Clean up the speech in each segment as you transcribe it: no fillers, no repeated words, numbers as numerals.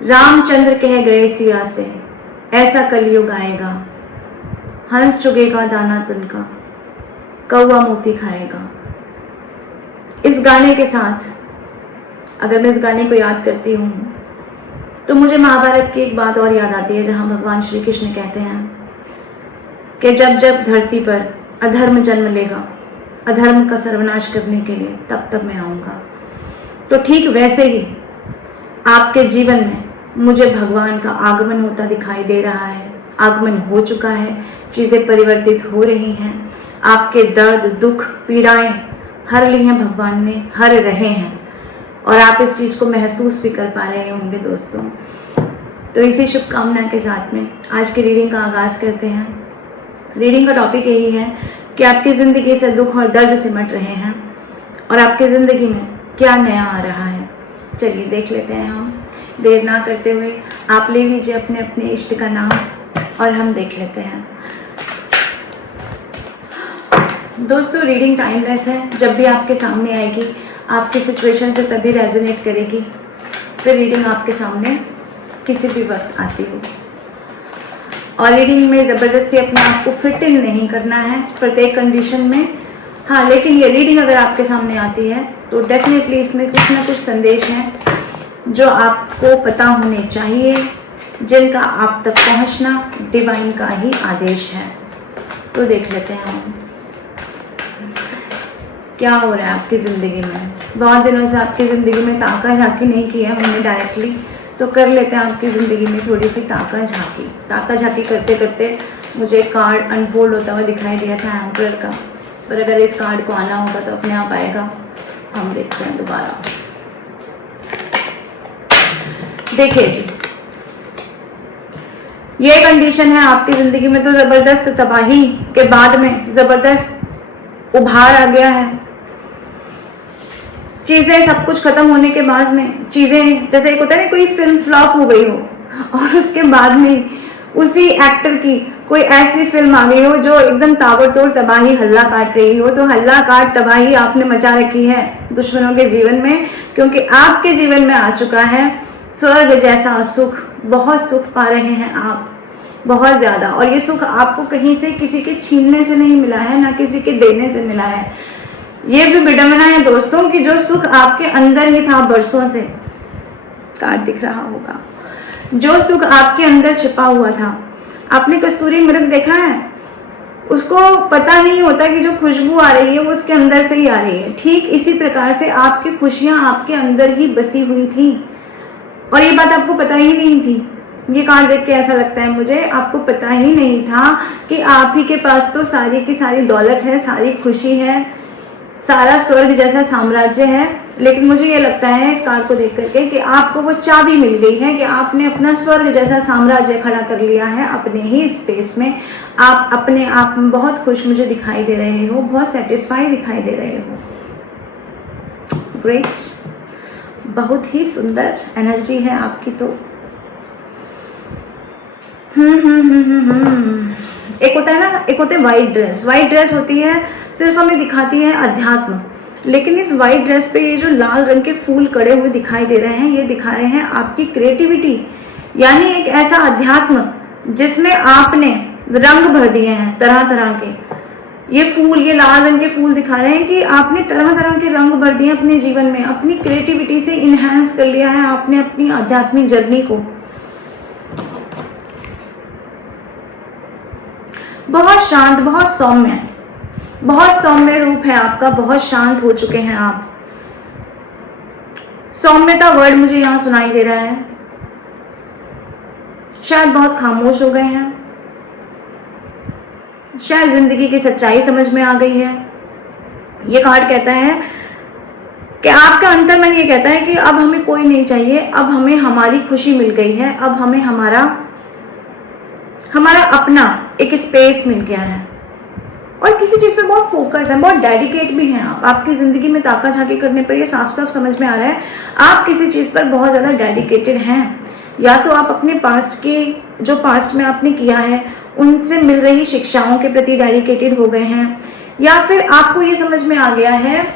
रामचंद्र कह गए सिया से, ऐसा कलयुग आएगा, हंस चुगेगा दाना तुनका, कौवा मोती खाएगा। इस गाने के साथ अगर मैं इस गाने को याद करती हूँ तो मुझे महाभारत की एक बात और याद आती है, जहाँ भगवान श्री कृष्ण कहते हैं कि जब जब धरती पर अधर्म जन्म लेगा, अधर्म का सर्वनाश करने के लिए, तब तब मैं आऊँगा। तो ठीक वैसे ही आपके जीवन में मुझे भगवान का आगमन होता दिखाई दे रहा है, आगमन हो चुका है, चीज़ें परिवर्तित हो रही हैं, आपके दर्द, दुख, पीड़ाएं हर ली हैं भगवान ने, हर रहे हैं, और आप इस चीज़ को महसूस भी कर पा रहे होंगे दोस्तों। तो इसी शुभकामना के साथ में आज की रीडिंग का आगाज़ करते हैं। रीडिंग का टॉपिक यही है कि आपकी ज़िंदगी से दुख और दर्द सिमट रहे हैं और आपकी ज़िंदगी में क्या नया आ रहा है। चलिए देख लेते हैं हम, देर ना करते हुए आप ले लीजिए अपने अपने इष्ट का नाम और हम देख लेते हैं। दोस्तों रीडिंग टाइमलेस है, जब भी आपके सामने आएगी आपकी सिचुएशन से तभी रेजोनेट करेगी, फिर रीडिंग आपके सामने किसी भी वक्त आती हो। और रीडिंग में ज़बरदस्ती अपने आप को फिट इन नहीं करना है प्रत्येक कंडीशन में। हाँ, लेकिन ये रीडिंग अगर आपके सामने आती है तो डेफिनेटली इसमें कुछ ना कुछ संदेश हैं जो आपको पता होने चाहिए, जिनका आप तक पहुंचना डिवाइन का ही आदेश है। तो देख लेते हैं हम क्या हो रहा है आपकी ज़िंदगी में। बहुत दिनों से आपकी ज़िंदगी में ताका झांकी नहीं की है हमने डायरेक्टली, तो कर लेते हैं आपकी ज़िंदगी में थोड़ी सी ताका झांकी। ताका झांकी करते करते मुझे कार्ड अनफोल्ड होता हुआ दिखाई दिया था एम्परर का, पर अगर इस कार्ड को आना होगा तो अपने आप आएगा। हम देखते हैं दोबारा। देखिए जी, ये कंडीशन है आपकी ज़िंदगी में, तो ज़बरदस्त तबाही के बाद में ज़बरदस्त उभार आ गया है। चीज़ें सब कुछ खत्म होने के बाद में, चीज़ें जैसे एक होता है ना, कोई फिल्म फ्लॉप हो गई हो और उसके बाद में उसी एक्टर की कोई ऐसी फिल्म आ गई हो जो एकदम ताबड़तोड़ तबाही हल्ला काट रही हो। तो हल्ला काट तबाही आपने मचा रखी है दुश्मनों के जीवन में, क्योंकि आपके जीवन में आ चुका है स्वर्ग जैसा सुख। बहुत सुख पा रहे हैं आप, बहुत ज़्यादा, और ये सुख आपको कहीं से किसी के छीनने से नहीं मिला है, ना किसी के देने से मिला है। ये भी विडंबना है दोस्तों कि जो सुख आपके अंदर ही था बरसों से, कार्ड दिख रहा होगा, जो सुख आपके अंदर छिपा हुआ था। आपने कस्तूरी मृग देखा है, उसको पता नहीं होता कि जो खुशबू आ रही है वो उसके अंदर से ही आ रही है। ठीक इसी प्रकार से आपकी खुशियां आपके अंदर ही बसी हुई थी और ये बात आपको पता ही नहीं थी। ये कार्ड देख के ऐसा लगता है मुझे, आपको पता ही नहीं था कि आप ही के पास तो सारी की सारी दौलत है, सारी खुशी है, सारा स्वर्ग जैसा साम्राज्य है। लेकिन मुझे ये लगता है इस कार्ड को देख करके कि आपको वो चाबी मिल गई है कि आपने अपना स्वर्ग जैसा साम्राज्य खड़ा कर लिया है अपने ही स्पेस में। आप अपने आप में बहुत खुश मुझे दिखाई दे रहे हो, बहुत सेटिस्फाई दिखाई दे रहे हो। ग्रेट, बहुत ही सुंदर एनर्जी है आपकी। तो एक होता है ना, एक होते है वाइट ड्रेस। वाइट ड्रेस होती है, सिर्फ हमें दिखाती है अध्यात्म, लेकिन इस वाइट ड्रेस पे ये जो लाल रंग के फूल कड़े हुए दिखाई दे रहे हैं, ये दिखा रहे हैं आपकी क्रिएटिविटी, यानी एक ऐसा अध्यात्म जिसमें आपने रंग भर दिए हैं तरह तरह के। ये फूल, ये लाल रंग के फूल दिखा रहे हैं कि आपने तरह तरह के रंग भर दिए अपने जीवन में, अपनी क्रिएटिविटी से इनहेंस कर लिया है आपने अपनी आध्यात्मिक जर्नी को। बहुत शांत, बहुत सौम्य रूप है आपका, बहुत शांत हो चुके हैं आप। सौम्यता वर्ड मुझे यहाँ सुनाई दे रहा है। शायद बहुत खामोश हो गए हैं, शायद जिंदगी की सच्चाई समझ में आ गई है। ये कार्ड कहता है कि आपका अंतर्मन ये कहता है कि अब हमें कोई नहीं चाहिए, अब हमें हमारी खुशी मिल गई है, अब हमें हमारा अपना एक स्पेस मिल गया है। और किसी चीज पे बहुत फोकस है, बहुत डेडिकेट भी हैं आप। आपकी जिंदगी में ताका झाकी करने पर ये साफ साफ समझ में आ रहा है आप किसी चीज पर बहुत ज्यादा डेडिकेटेड हैं। या तो आप अपने पास्ट के, जो पास्ट में आपने किया है, उनसे मिल रही शिक्षाओं के प्रति डेडिकेटेड हो गए हैं, या फिर आपको ये समझ में आ गया है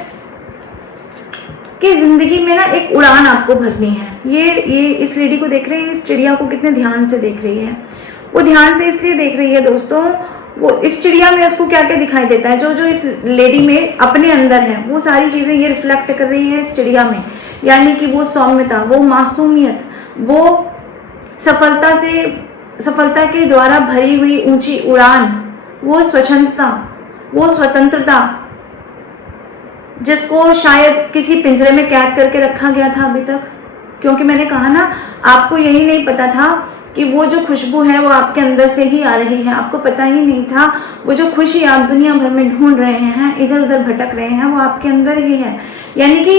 कि जिंदगी में ना एक उड़ान आपको भरनी है। ये इस लेडी को देख रहे हैं, इस चिड़िया को कितने ध्यान से देख रही है। वो ध्यान से इसलिए देख रही है दोस्तों, वो इस चिड़िया में उसको क्या क्या दिखाई देता है, जो जो इस लेडी में अपने अंदर है, वो सारी चीजें ये रिफ्लेक्ट कर रही है इस चिड़िया में। यानी कि वो सौम्यता, वो मासूमियत, वो सफलता के द्वारा भरी हुई ऊंची उड़ान, वो स्वच्छंदता, वो स्वतंत्रता, जिसको शायद किसी पिंजरे में कैद करके रखा गया था अभी तक। क्योंकि मैंने कहा ना, आपको यही नहीं पता था कि वो जो खुशबू है वो आपके अंदर से ही आ रही है। आपको पता ही नहीं था वो जो खुशी आप दुनिया भर में ढूंढ रहे हैं, इधर उधर भटक रहे हैं, वो आपके अंदर ही है। यानी कि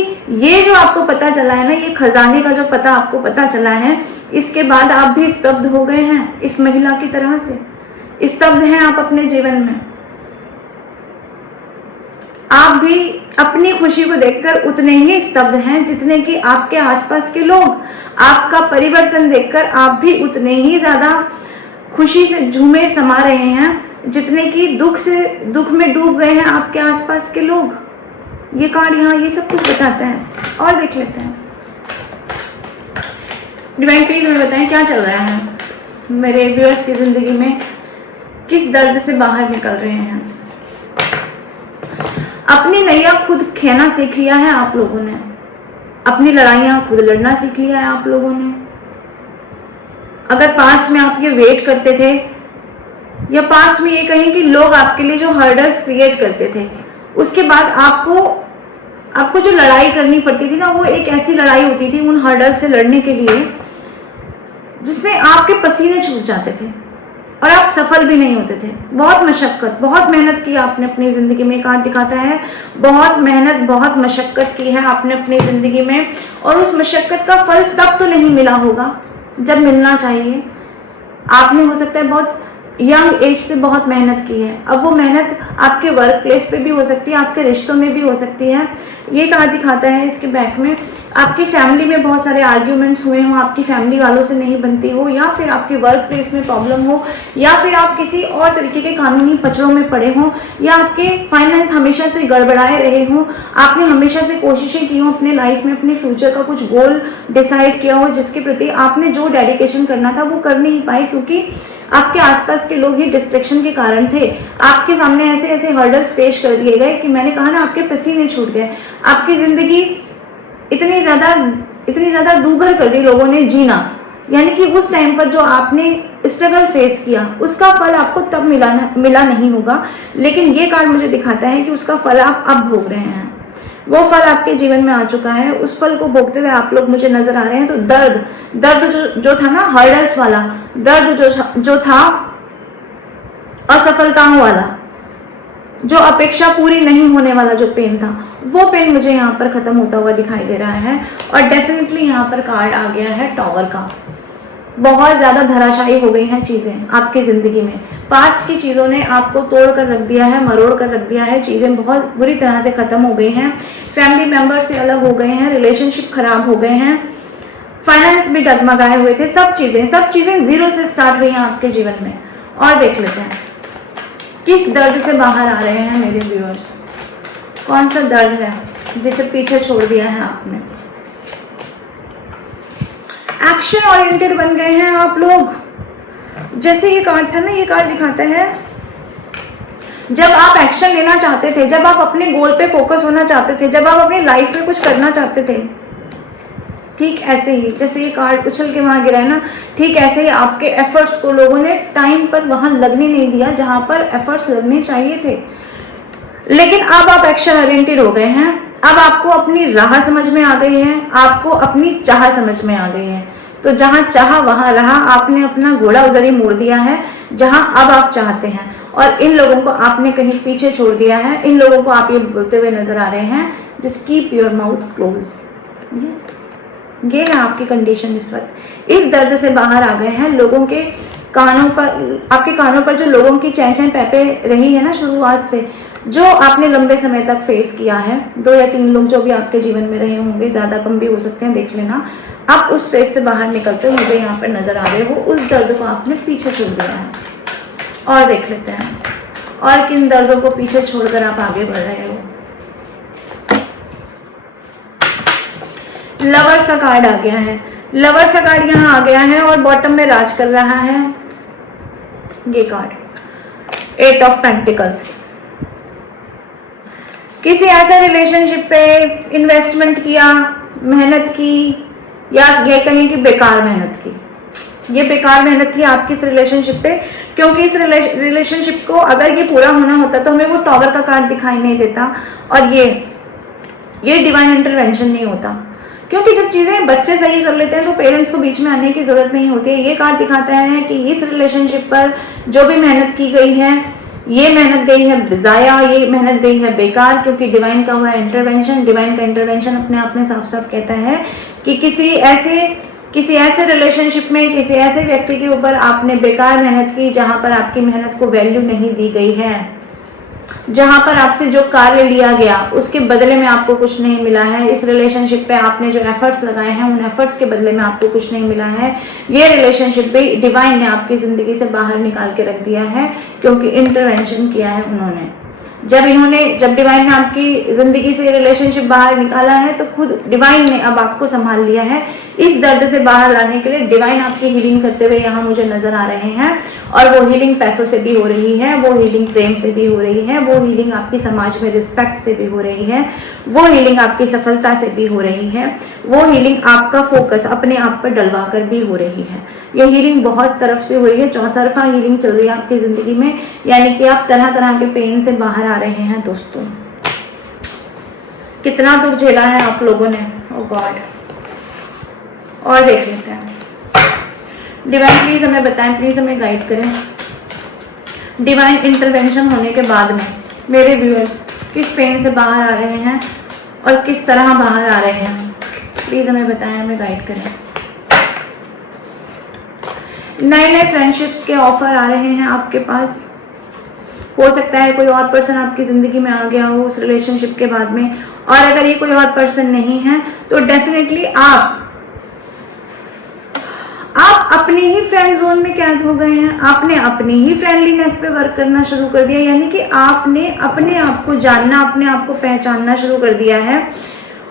ये जो आपको पता चला है ना, ये खजाने का जो पता आपको पता चला है, इसके बाद आप भी स्तब्ध हो गए हैं इस महिला की तरह से। स्तब्ध हैं आप अपने जीवन में। आप भी अपनी खुशी को देखकर उतने ही स्तब्ध हैं जितने कि आपके आसपास के लोग। आपका परिवर्तन देखकर आप भी उतने ही ज्यादा खुशी से झूमे समा रहे हैं जितने कि दुख में डूब गए हैं आपके आसपास के लोग। ये कार्ड यहाँ ये सब कुछ बताता है। और देख लेते हैं, डिवाइन प्लीज हमें बताएं क्या चल रहा है मेरे व्यूअर्स की जिंदगी में, किस दर्द से बाहर निकल रहे हैं। अपनी नैया खुद खेना सीख लिया है आप लोगों ने, अपनी लड़ाइयां खुद लड़ना सीख लिया है आप लोगों ने। अगर पास्ट में आप ये वेट करते थे, या पास्ट में ये कहें कि लोग आपके लिए जो हर्डल्स क्रिएट करते थे, उसके बाद आपको जो लड़ाई करनी पड़ती थी ना, वो एक ऐसी लड़ाई होती थी उन हर्डल्स से लड़ने के लिए जिसमें आपके पसीने छूट जाते थे और आप सफल भी नहीं होते थे। बहुत मशक्कत, बहुत मेहनत की आपने अपनी जिंदगी में, कार्ड दिखाता है बहुत मेहनत, बहुत मशक्कत की है आपने अपनी जिंदगी में, और उस मशक्कत का फल तब तो नहीं मिला होगा जब मिलना चाहिए। आपने हो सकता है बहुत यंग एज से बहुत मेहनत की है। अब वो मेहनत आपके वर्क प्लेस पे भी हो सकती है, आपके रिश्तों में भी हो सकती है। ये कार्ड दिखाता है इसके बैक में, आपकी फैमिली में बहुत सारे आर्ग्यूमेंट्स हुए हों, आपकी फैमिली वालों से नहीं बनती हो, या फिर आपके वर्क प्लेस में प्रॉब्लम हो, या फिर आप किसी और तरीके के कानूनी पचड़ों में पड़े हों, या आपके फाइनेंस हमेशा से गड़बड़ाए रहे हों। आपने हमेशा से कोशिशें की हों अपने लाइफ में, अपने फ्यूचर का कुछ गोल डिसाइड किया हो जिसके प्रति आपने जो डेडिकेशन करना था वो कर नहीं पाए, क्योंकि आपके आसपास के लोग ही डिस्ट्रैक्शन के कारण थे। आपके सामने ऐसे ऐसे हर्डल्स पेश कर दिए गए कि मैंने कहा ना, आपके पसीने छूट गए। आपकी जिंदगी इतनी ज्यादा दूभर कर दी लोगों ने जीना। यानी कि उस टाइम पर जो आपने स्ट्रगल फेस किया, उसका फल आपको तब मिला नहीं होगा, लेकिन ये कार्ड मुझे दिखाता है कि उसका फल आप अब भोग रहे हैं। वो फल आपके जीवन में आ चुका है, उस फल को भोगते हुए आप लोग मुझे नजर आ रहे हैं। तो दर्द जो था ना, हर्डल्स वाला दर्द जो था, असफलताओं वाला, जो अपेक्षा पूरी नहीं होने वाला जो पेन था, वो पेन मुझे यहाँ पर खत्म होता हुआ दिखाई दे रहा है। और डेफिनेटली यहाँ पर कार्ड आ गया है टॉवर का। बहुत ज्यादा धराशायी हो गई हैं चीजें आपकी जिंदगी में। पास्ट की चीजों ने आपको तोड़ कर रख दिया है, मरोड़ कर रख दिया है। चीजें बहुत बुरी तरह से खत्म हो गई हैं। फैमिली मेंबर से अलग हो गए हैं, रिलेशनशिप खराब हो गए हैं, फाइनेंस भी डगमगाए हुए थे। सब चीजें जीरो से स्टार्ट हुई हैं आपके जीवन में। और देख लेते हैं किस दर्द से बाहर आ रहे हैं मेरे व्यूअर्स। कौन सा दर्द है जिसे पीछे छोड़ दिया है आपने। एक्शन ओरिएंटेड बन गए हैं आप लोग। जैसे ये कार्ड था ना, ये कार्ड दिखाता है जब आप एक्शन लेना चाहते थे, जब आप अपने गोल पे फोकस होना चाहते थे, जब आप अपनी लाइफ में कुछ करना चाहते थे, ठीक ऐसे ही जैसे ये कार्ड उछल के वहां गिरा है ना, ठीक ऐसे ही आपके एफर्ट्स को लोगों ने टाइम पर वहां लगने नहीं दिया जहां पर एफर्ट्स लगने चाहिए थे। लेकिन अब आप एक्शन ओरिएंटेड हो गए हैं। अब आपको अपनी राह समझ में आ गई है, आपको अपनी चाह समझ में आ गई है। तो जहां चाह वहां रहा, आपने अपना घोड़ा उधर ही मोड़ दिया है जहां अब आप चाहते हैं। और इन लोगों को आपने कहीं पीछे छोड़ दिया है। इन लोगों को आप ये बोलते हुए नजर आ रहे हैं, just keep your mouth close. Yes, ये है आपकी कंडीशन इस वक्त। इस दर्द से बाहर आ गए हैं। लोगों के कानों पर, आपके कानों पर जो लोगों की चैन चैन पैपे रही है ना शुरुआत से, जो आपने लंबे समय तक फेस किया है, 2 या 3 लोग जो भी आपके जीवन में रहे होंगे, ज्यादा कम भी हो सकते हैं, देख लेना। आप उस फेज से बाहर निकलते हो मुझे यहाँ पर नजर आ रहे हो। उस दर्द को आपने पीछे छोड़ दिया है। और देख लेते हैं और किन दर्दों को पीछे छोड़कर आप आगे बढ़ रहे हो। लवर्स का कार्ड आ गया है, लवर्स का कार्ड यहाँ आ गया है और बॉटम में राज कर रहा है ये कार्ड 8 ऑफ पेंटिकल्स। किसी ऐसे रिलेशनशिप पे इन्वेस्टमेंट किया, मेहनत की, या ये कहें कि बेकार मेहनत की, ये बेकार मेहनत थी आपकी इस रिलेशनशिप पे, क्योंकि इस रिलेशनशिप को अगर ये पूरा होना होता तो हमें वो टॉवर का कार्ड दिखाई नहीं देता और ये डिवाइन इंटरवेंशन नहीं होता, क्योंकि जब चीजें बच्चे सही कर लेते हैं तो पेरेंट्स को बीच में आने की जरूरत नहीं होती है। ये कार्ड दिखाता है कि इस रिलेशनशिप पर जो भी मेहनत की गई है, ये मेहनत गई है जाया, ये मेहनत गई है बेकार, क्योंकि डिवाइन का हुआ इंटरवेंशन। डिवाइन का इंटरवेंशन अपने आप में साफ साफ कहता है कि किसी ऐसे रिलेशनशिप में, किसी ऐसे व्यक्ति के ऊपर आपने बेकार मेहनत की, जहां पर आपकी मेहनत को वैल्यू नहीं दी गई है, जहां पर आपसे जो कार्य लिया गया उसके बदले में आपको कुछ नहीं मिला है। इस रिलेशनशिप पे आपने जो एफर्ट्स लगाए हैं उन एफर्ट्स के बदले में आपको कुछ नहीं मिला है। ये रिलेशनशिप भी डिवाइन ने आपकी जिंदगी से बाहर निकाल के रख दिया है, क्योंकि इंटरवेंशन किया है उन्होंने। जब डिवाइन ने आपकी जिंदगी से रिलेशनशिप बाहर निकाला है तो खुद डिवाइन ने अब आपको संभाल लिया है। इस दर्द से बाहर लाने के लिए डिवाइन आपकी हीलिंग करते हुए यहाँ मुझे नजर आ रहे हैं, और वो हीलिंग पैसों से भी हो रही है, वो हीलिंग प्रेम से भी हो रही है, वो हीलिंग आपकी समाज में रिस्पेक्ट से भी हो रही है, वो हीलिंग आपकी सफलता से भी हो रही है, वो हीलिंग आपका फोकस अपने आप पर डलवा कर भी हो रही है। ये हीलिंग बहुत तरफ से हो रही है, चौतरफा हीलिंग चल रही है आपकी जिंदगी में, यानी कि आप तरह तरह के पेन से बाहर आ रहे हैं दोस्तों। कितना दुख झेला है आप लोगों ने, ओ गॉड। और देख लेते हैं, डिवाइन प्लीज हमें बताएं, प्लीज हमें गाइड करें। डिवाइन इंटरवेंशन होने के बाद में मेरे व्यूअर्स किस पेन से बाहर आ रहे हैं और किस तरह बाहर आ रहे हैं, प्लीज हमें बताएं, हमें गाइड करें। नए नए फ्रेंडशिप्स के ऑफर आ रहे हैं आपके पास। हो सकता है कोई और पर्सन आपकी जिंदगी में आ गया हो उस रिलेशनशिप के बाद में, और अगर ये कोई और पर्सन नहीं है तो डेफिनेटली आप अपने ही फ्रेंड जोन में कैद हो गए हैं। आपने अपनी ही फ्रेंडलीनेस पे वर्क करना शुरू कर दिया, यानी कि आपने अपने आप को जानना, अपने आप को पहचानना शुरू कर दिया है।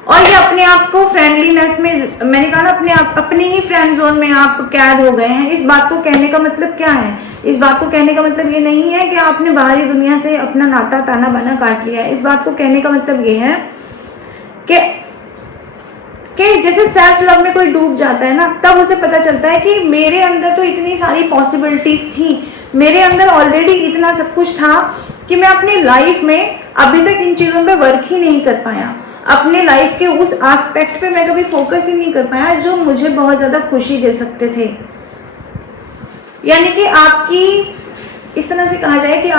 और ये अपने आप को फ्रेंडलीनेस में, मैंने कहा ना, अपने ही फ्रेंड जोन में आप कैद हो गए हैं। इस बात को कहने का मतलब क्या है? इस बात को कहने का मतलब ये नहीं है कि आपने बाहरी दुनिया से अपना नाता ताना बाना काट लिया है। इस बात को कहने का मतलब ये है कि जैसे सेल्फ लव में कोई डूब जाता है ना, तब उसे पता चलता है कि मेरे अंदर तो इतनी सारी पॉसिबिलिटीज थी, मेरे अंदर ऑलरेडी इतना सब कुछ था कि मैं अपनी लाइफ में अभी तक इन चीजों पे वर्क ही नहीं कर पाया। अपने लाइफ के उस एस्पेक्ट पे मैं कभी फोकस ही नहीं कर पाया जो मुझे बहुत ज्यादा खुशी दे सकते थे। यानी कि आपकी, इस तरह से कहा जाए कि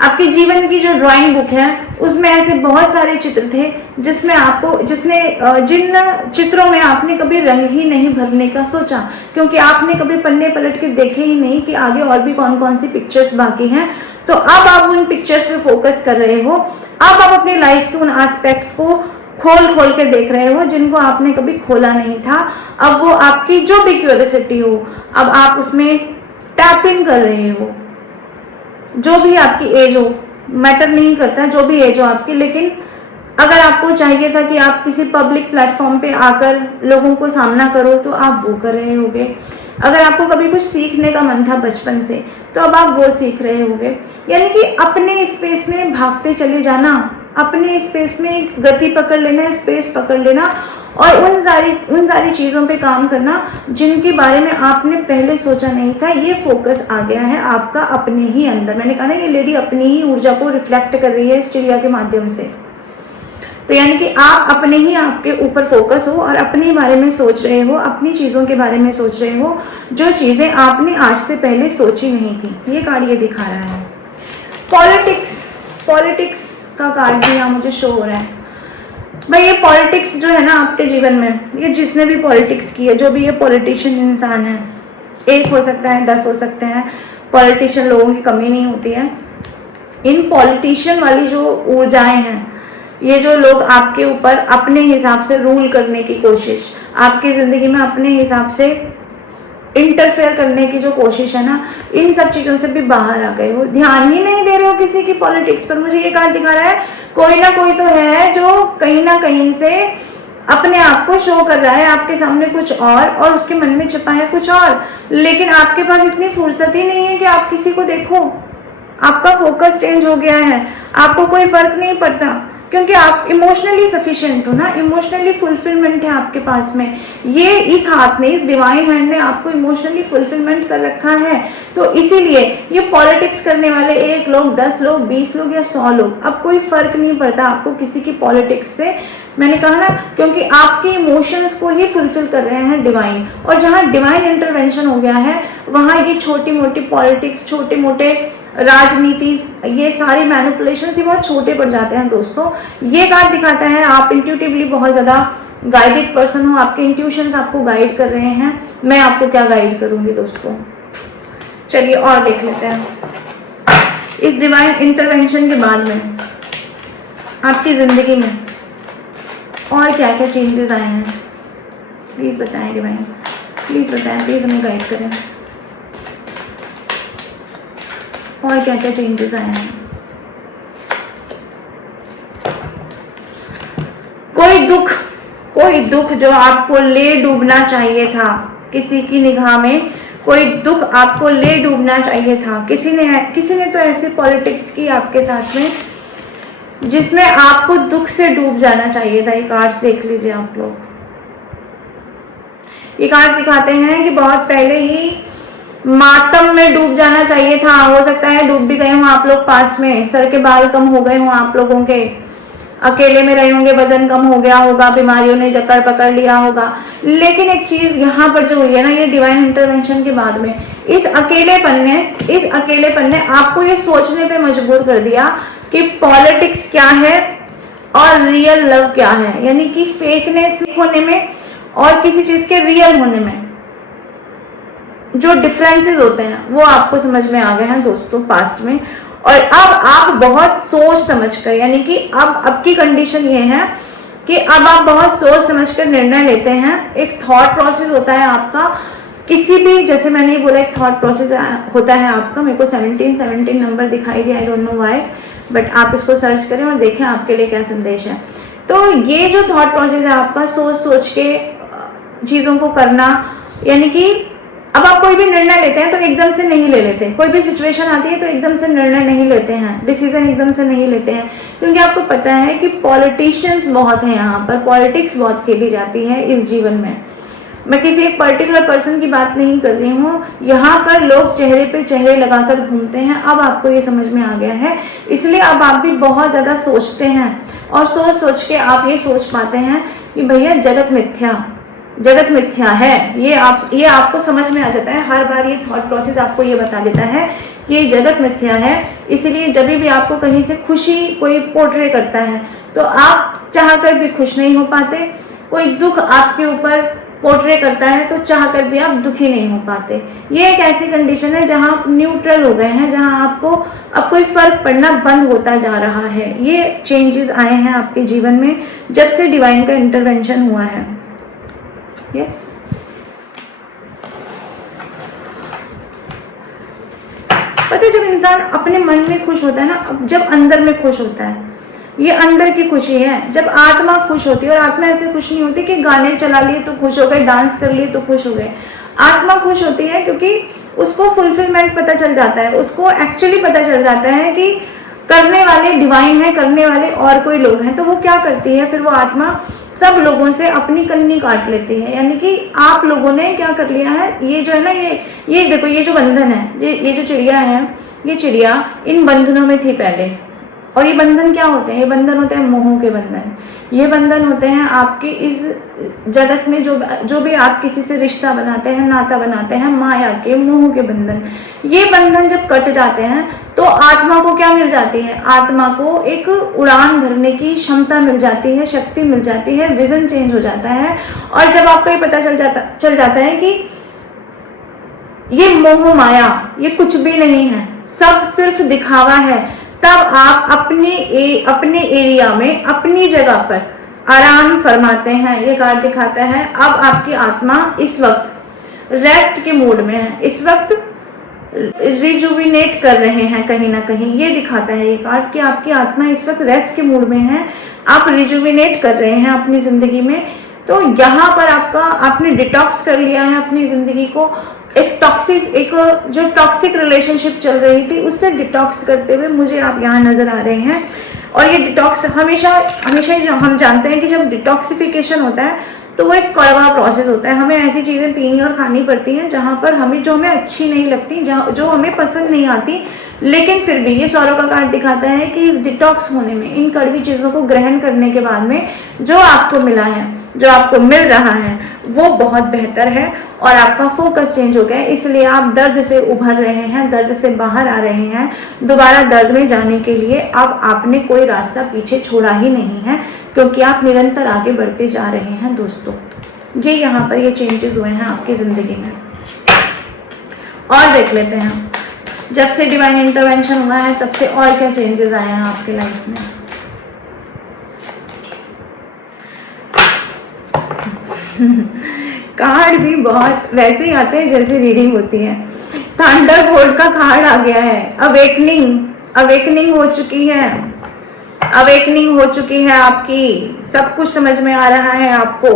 आपकी जीवन की जो ड्राइंग बुक है उसमें ऐसे बहुत सारे चित्र थे जिन चित्रों में आपने कभी रंग ही नहीं भरने का सोचा, क्योंकि आपने कभी पन्ने पलट के देखे ही नहीं कि आगे और भी कौन कौन सी पिक्चर्स बाकी हैं। तो अब आप उन पिक्चर्स पे फोकस कर रहे हो। अब आप अपनी लाइफ के उन एस्पेक्ट्स को खोल के देख रहे हो जिनको आपने कभी खोला नहीं था। अब वो आपकी जो भी क्यूरियोसिटी हो, अब आप उसमें टैप इन कर रहे हो। जो भी आपकी एज हो, मैटर नहीं करता जो भी एज हो आपकी, लेकिन अगर आपको चाहिए था कि आप किसी पब्लिक प्लेटफॉर्म पे आकर लोगों को सामना करो तो आप वो कर रहे होगे। अगर आपको कभी कुछ सीखने का मन था बचपन से तो अब आप वो सीख रहे होगे। यानी कि अपने स्पेस में भागते चले जाना, अपने स्पेस में एक गति पकड़ लेना, स्पेस पकड़ लेना, और उन सारी चीजों पे काम करना जिनके बारे में आपने पहले सोचा नहीं था। ये फोकस आ गया है आपका अपने ही अंदर। मैंने कहा ना, ये लेडी अपनी ही ऊर्जा को रिफ्लेक्ट कर रही है इस चिड़िया के माध्यम से। तो यानी कि आप अपने ही आपके ऊपर फोकस हो और अपने बारे में सोच रहे हो, अपनी चीजों के बारे में सोच रहे हो, जो चीजें आपने आज से पहले सोची नहीं थी। ये कार्ड ये दिखा रहा है। पॉलिटिक्स का कार्ड भी यहाँ मुझे शो हो रहा है। भाई ये पॉलिटिक्स जो है ना आपके जीवन में, ये जिसने भी पॉलिटिक्स की है, जो भी ये पॉलिटिशियन इंसान है, 1 हो सकता है, 10 हो सकते हैं, पॉलिटिशियन लोगों की कमी नहीं होती है। इन पॉलिटिशियन वाली जो ऊर्जाएं हैं, ये जो लोग आपके ऊपर अपने हिसाब से रूल करने की कोशिश, आपकी जिंदगी में अपने हिसाब से इंटरफेयर करने की जो कोशिश है ना, इन सब चीजों से भी बाहर आ गए हो। ध्यान ही नहीं दे रहे हो किसी की पॉलिटिक्स पर। मुझे ये कार्ड दिखा रहा है, कोई ना कोई तो है जो कहीं ना कहीं से अपने आप को शो कर रहा है आपके सामने कुछ और उसके मन में छिपा है कुछ और, लेकिन आपके पास इतनी फुर्सत ही नहीं है कि आप किसी को देखो। आपका फोकस चेंज हो गया है, आपको कोई फर्क नहीं पड़ता, क्योंकि आप इमोशनली सफिशिएंट हो ना, इमोशनली फुलफिलमेंट है आपके पास में। ये इस हाथ ने, इस डिवाइन हैंड ने आपको इमोशनली फुलफिलमेंट कर रखा है। तो इसीलिए ये पॉलिटिक्स करने वाले 1 लोग, 10 लोग, 20 लोग या 100 लोग, अब कोई फर्क नहीं पड़ता आपको किसी की पॉलिटिक्स से। मैंने कहा ना, क्योंकि आपके इमोशंस को ही फुलफिल कर रहे हैं डिवाइन, और जहां डिवाइन इंटरवेंशन हो गया है वहां ये छोटी मोटी पॉलिटिक्स, छोटे मोटे राजनीति, ये सारी मैनिपुलेशन ही बहुत छोटे पड़ जाते हैं दोस्तों। ये कार्ड दिखाता है आप इंट्यूटिवली बहुत ज्यादा गाइडेड पर्सन हो, आपके इंट्यूशंस आपको गाइड कर रहे हैं। मैं आपको क्या गाइड करूंगी दोस्तों, चलिए और देख लेते हैं। इस डिवाइन इंटरवेंशन के बाद में आपकी जिंदगी में और क्या क्या चेंजेस आए हैं, प्लीज बताएं डिवाइन, प्लीज बताएं, प्लीज हमें गाइड करें। और क्या क्या चेंजेस आए हैं। कोई दुख जो आपको ले डूबना चाहिए था, किसी की निगाह में कोई दुख आपको ले डूबना चाहिए था। किसी ने तो ऐसी पॉलिटिक्स की आपके साथ में जिसमें आपको दुख से डूब जाना चाहिए था। ये कार्ड्स देख लीजिए आप लोग। ये कार्ड्स दिखाते हैं कि बहुत पहले ही मातम में डूब जाना चाहिए था। हो सकता है डूब भी गए हों आप लोग पास में, सर के बाल कम हो गए हों आप लोगों के, अकेले में रहे होंगे, वजन कम हो गया होगा, बीमारियों ने जकड़ पकड़ लिया होगा। लेकिन एक चीज यहाँ पर जो हुई है ना, ये डिवाइन इंटरवेंशन के बाद में इस अकेलेपन ने आपको ये सोचने पे मजबूर कर दिया कि पॉलिटिक्स क्या है और रियल लव क्या है। यानी कि फेकनेस होने में और किसी चीज के रियल होने में जो डिफरेंसेस होते हैं वो आपको समझ में आ गए हैं दोस्तों पास्ट में। और अब आप बहुत सोच समझ कर, यानी कि अब की कंडीशन ये है कि अब आप बहुत सोच समझ कर निर्णय लेते हैं। एक थॉट प्रोसेस होता है आपका, किसी भी, जैसे मैंने ये बोला, एक थॉट प्रोसेस होता है आपका। मेरे को 17 नंबर दिखाई दिया, I don't know why, but आप इसको सर्च करें और देखें आपके लिए क्या संदेश है। तो ये जो थॉट प्रोसेस है आपका, सोच सोच के चीजों को करना, यानी कि अब आप कोई भी निर्णय लेते हैं तो एकदम से नहीं ले लेते। कोई भी सिचुएशन आती है तो एकदम से निर्णय नहीं लेते हैं, डिसीजन एकदम से नहीं लेते हैं, क्योंकि आपको पता है कि पॉलिटिशियंस बहुत हैं यहाँ पर, पॉलिटिक्स बहुत खेली जाती है इस जीवन में। मैं किसी एक पर्टिकुलर पर्सन की बात नहीं कर रही हूँ, यहाँ पर लोग चेहरे पे चेहरे लगाकर घूमते हैं। अब आपको ये समझ में आ गया है, इसलिए अब आप भी बहुत ज्यादा सोचते हैं और सोच सोच के आप ये सोच पाते हैं कि भैया जगत मिथ्या है। ये आपको समझ में आ जाता है। हर बार ये थॉट प्रोसेस आपको ये बता देता है कि ये जगत मिथ्या है। इसलिए जब भी आपको कहीं से खुशी कोई पोर्ट्रे करता है तो आप चाहकर भी खुश नहीं हो पाते। कोई दुख आपके ऊपर पोर्ट्रे करता है तो चाहकर भी आप दुखी नहीं हो पाते। ये एक ऐसी कंडीशन है जहां आप न्यूट्रल हो गए हैं, जहां आपको अब कोई फर्क पड़ना बंद होता जा रहा है। ये चेंजेस आए हैं आपके जीवन में जब से डिवाइन का इंटरवेंशन हुआ है। यस, पता है जब इंसान अपने मन में खुश होता है ना, जब अंदर में खुश होता है, ये अंदर की खुशी है। जब आत्मा खुश होती है, और आत्मा ऐसे खुश नहीं होती कि गाने चला लिए तो खुश हो गए, डांस कर लिए तो खुश हो गए। आत्मा खुश होती है क्योंकि उसको फुलफिलमेंट पता चल जाता है, उसको एक्चुअली पता चल जाता है कि करने वाले डिवाइन है, करने वाले और कोई लोग हैं। तो वो क्या करती है, फिर वो आत्मा सब लोगों से अपनी कन्नी काट लेती है। यानी कि आप लोगों ने क्या कर लिया है, ये जो है ना, ये देखो, ये जो बंधन है, ये जो चिड़िया है, ये चिड़िया इन बंधनों में थी पहले। और ये बंधन क्या होते हैं, ये बंधन होते हैं मोह के बंधन। ये बंधन होते हैं आपके इस जगत में जो भी आप किसी से रिश्ता बनाते हैं, नाता बनाते हैं, माया के, मोह के बंधन। ये बंधन जब कट जाते हैं तो आत्मा को क्या मिल जाती है, आत्मा को एक उड़ान भरने की क्षमता मिल जाती है, शक्ति मिल जाती है, विजन चेंज हो जाता है। और जब आपको ये पता चल जाता है कि ये मोह माया ये कुछ भी नहीं है, सब सिर्फ दिखावा है, तब आप अपने एरिया में, अपनी जगह पर आराम फरमाते हैं। ये कार्ड दिखाता है अब आपकी आत्मा इस वक्त रेस्ट के मूड में है। इस वक्त रिजुविनेट कर रहे हैं कहीं ना कहीं। ये दिखाता है ये कार्ड कि आपकी आत्मा इस वक्त रेस्ट के मूड में है, आप रिजुविनेट कर रहे हैं अपनी जिंदगी में। तो यहाँ पर आपने डिटॉक्स कर लिया है अपनी जिंदगी को, एक जो टॉक्सिक रिलेशनशिप चल रही थी उससे डिटॉक्स करते हुए मुझे आप यहाँ नजर आ रहे हैं। और ये डिटॉक्स हमेशा हम जानते हैं कि जब डिटॉक्सिफिकेशन होता है तो वो एक कड़वा प्रोसेस होता है। हमें ऐसी चीजें पीनी और खानी पड़ती हैं जहां पर जो हमें अच्छी नहीं लगती, जो हमें पसंद नहीं आती, लेकिन फिर भी ये सौरव का कार्ड दिखाता है कि इस डिटॉक्स होने में, इन कड़वी चीजों को ग्रहण करने के बाद में जो आपको मिला है, जो आपको मिल रहा है, वो बहुत बेहतर है और आपका फोकस चेंज हो गया है। इसलिए आप दर्द से उभर रहे हैं, दर्द से बाहर आ रहे हैं। दोबारा दर्द में जाने के लिए अब आपने कोई रास्ता पीछे छोड़ा ही नहीं है, क्योंकि आप निरंतर आगे बढ़ते जा रहे हैं दोस्तों। ये यहाँ पर ये चेंजेस हुए हैं आपकी जिंदगी में। और देख लेते हैं जब से डिवाइन इंटरवेंशन हुआ है तब से और क्या चेंजेस आए हैं आपकी लाइफ में। कार्ड भी बहुत वैसे ही आते हैं जैसे रीडिंग होती है। थंडरबोल्ट का कार्ड आ गया है। अवेकनिंग हो चुकी है, अवेकनिंग हो चुकी है आपकी। सब कुछ समझ में आ रहा है आपको।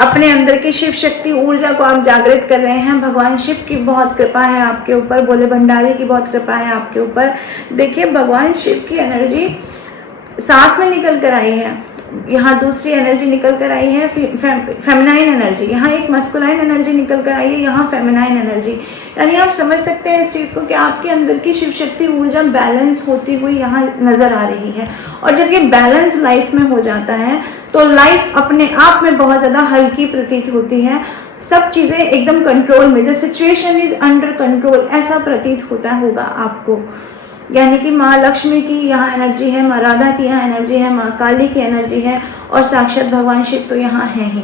अपने अंदर की शिव शक्ति ऊर्जा को आप जागृत कर रहे हैं। भगवान शिव की बहुत कृपा है आपके ऊपर, भोले भंडारी की बहुत कृपा है आपके ऊपर। देखिए भगवान शिव की एनर्जी साथ में निकल कर आई है। यहाँ दूसरी एनर्जी निकल कर आई है, फेमिनाइन एनर्जी। यहाँ एक मस्कुलाइन एनर्जी निकल कर आई है, यहाँ फेमिनाइन एनर्जी। यानी आप समझ सकते हैं इस चीज को कि आपके अंदर की शिव शक्ति ऊर्जा बैलेंस होती हुई यहाँ नजर आ रही है। और जब ये बैलेंस लाइफ में हो जाता है तो लाइफ अपने आप में बहुत ज्यादा हल्की प्रतीत होती है। सब चीजें एकदम कंट्रोल में, the situation is under control, ऐसा प्रतीत होता होगा आपको। यानी कि माँ लक्ष्मी की यहाँ एनर्जी है, माँ राधा की यहाँ एनर्जी है, माँ काली की एनर्जी है और साक्षात भगवान शिव तो यहाँ है ही।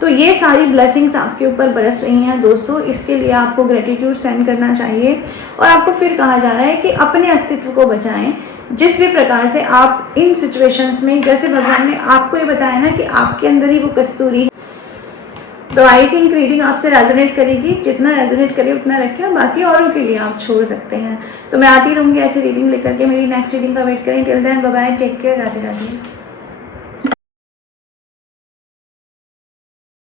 तो ये सारी ब्लेसिंग्स आपके ऊपर बरस रही हैं दोस्तों। इसके लिए आपको ग्रेटिट्यूड सेंड करना चाहिए। और आपको फिर कहा जा रहा है कि अपने अस्तित्व को बचाएं। जिस भी प्रकार से आप इन सिचुएशंस में, जैसे भगवान ने आपको ये बताया ना कि आपके अंदर ही वो कस्तूरी है, तो आई थिंक रीडिंग आपसे रेजोनेट करेगी। जितना रेजोनेट करे उतना रखें और बाकी औरों के लिए आप छोड़ सकते हैं। तो मैं आती रहूंगी ऐसे रीडिंग लेकर के। मेरी नेक्स्ट रीडिंग का वेट करें। Till then bye bye, take care, Radhe Radhe.